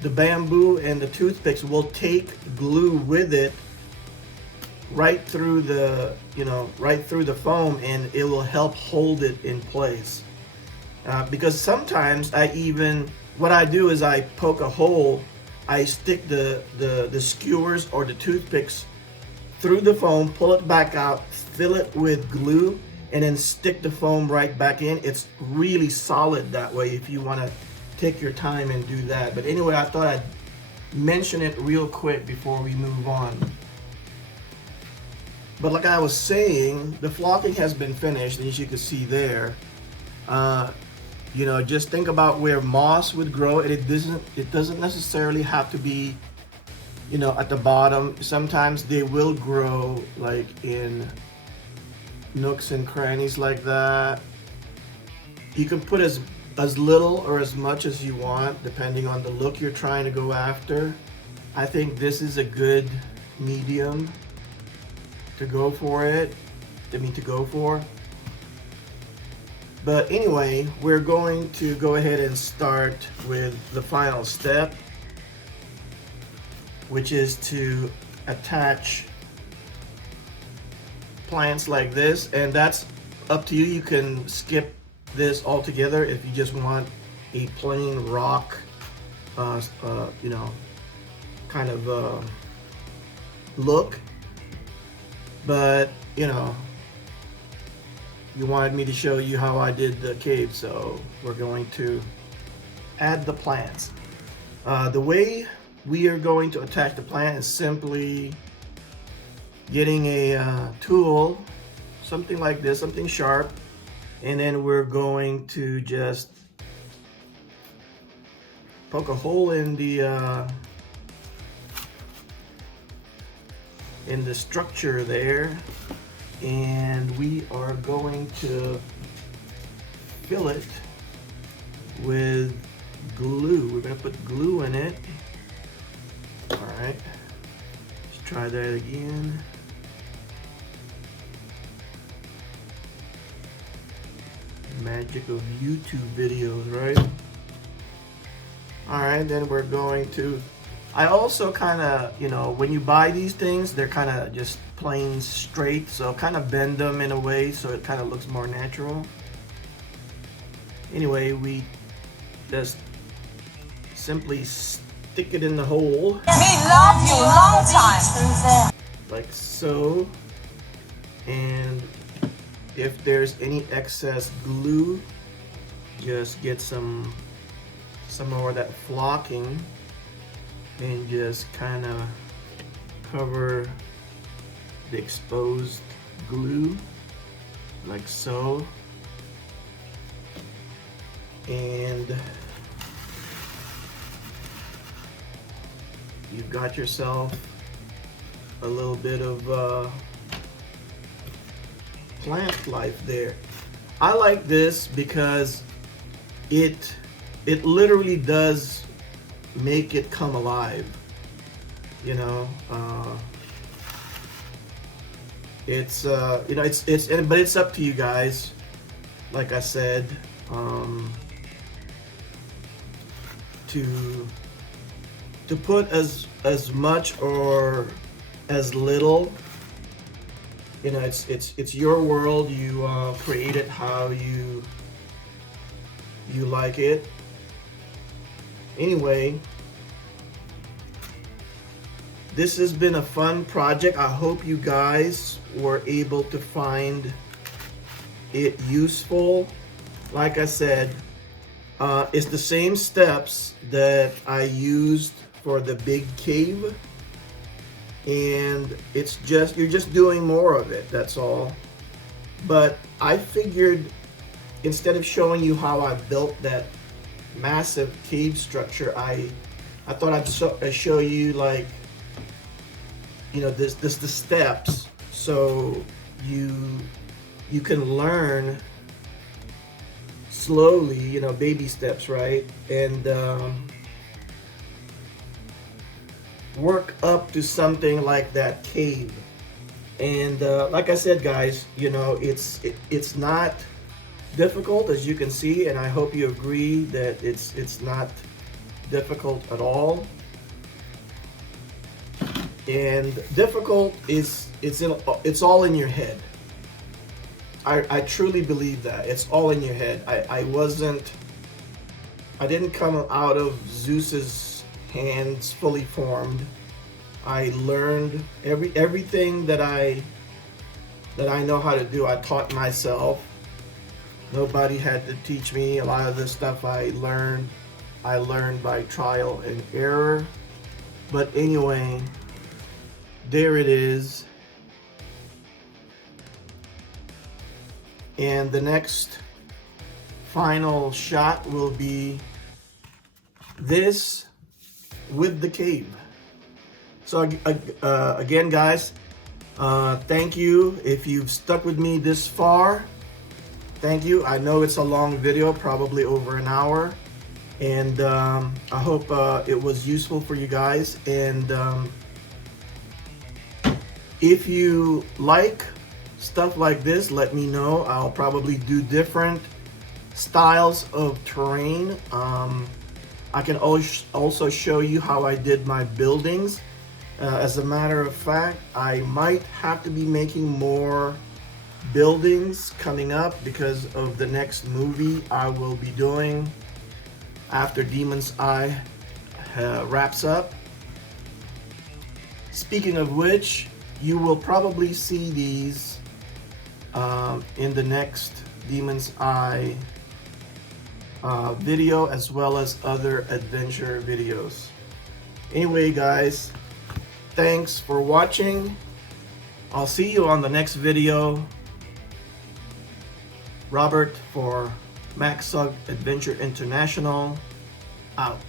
the bamboo and the toothpicks will take glue with it right through the foam, and it will help hold it in place. Because sometimes what I do is I poke a hole, I stick the skewers or the toothpicks through the foam, pull it back out, fill it with glue, and then stick the foam right back in. It's really solid that way if you want to take your time and do that. But anyway, I thought I'd mention it real quick before we move on. But like I was saying, the flocking has been finished, and as you can see there, just think about where moss would grow. It doesn't necessarily have to be, at the bottom. Sometimes they will grow in nooks and crannies like that. You can put as little or as much as you want, depending on the look you're trying to go after. I think this is a good medium to go for. But anyway, we're going to go ahead and start with the final step, which is to attach plants like this. And that's up to you. You can skip this altogether if you just want a plain rock, kind of look. But you wanted me to show you how I did the cave, so we're going to add the plants. The way we are going to attach the plant is simply getting a tool, something like this, something sharp, and then we're going to just poke a hole in the structure there, and we are going to fill it with glue. We're going to put glue in it. All right, let's try that again. Magic of YouTube videos, right? All right, then we're going to, I also kind of, when you buy these things, they're kind of just plain straight, so kind of bend them in a way so it kind of looks more natural. Anyway, we just simply stick it in the hole. Me love you long time. Like so. And if there's any excess glue, just get some more of that flocking and just kind of cover the exposed glue like so. And you've got yourself a little bit of plant life there. I like this because it literally does make it come alive, you know. It's you know, but it's up to you guys, like I said, to put as much or as little. You know, it's your world. You create it how you like it. Anyway, this has been a fun project. I hope you guys were able to find it useful. Like I said, it's the same steps that I used for the big cave, and it's just, you're just doing more of it, that's all. But I figured instead of showing you how I built that massive cave structure, I thought I'd show you, like, you know, the steps, so you can learn slowly, you know, baby steps, right? And work up to something like that cave. And like I said, guys, you know, it's not difficult, as you can see, and I hope you agree that it's not difficult at all. And difficult is it's all in your head. I truly believe that it's all in your head. I didn't come out of Zeus's hands fully formed. I learned everything that I know how to do. I taught myself. Nobody had to teach me. A lot of this stuff I learned by trial and error. But anyway, there it is. And the next final shot will be this with the cave. So again, guys, thank you if you've stuck with me this far. Thank you. I know it's a long video, probably over an hour, and I hope it was useful for you guys. And if you like stuff like this, let me know. I'll probably do different styles of terrain. I can also show you how I did my buildings. As a matter of fact, I might have to be making more buildings coming up because of the next movie I will be doing after Demon's Eye wraps up. Speaking of which, you will probably see these in the next Demon's Eye video, as well as other adventure videos. Anyway, guys, thanks for watching. I'll see you on the next video. Robert for Max Sug Adventure International, out.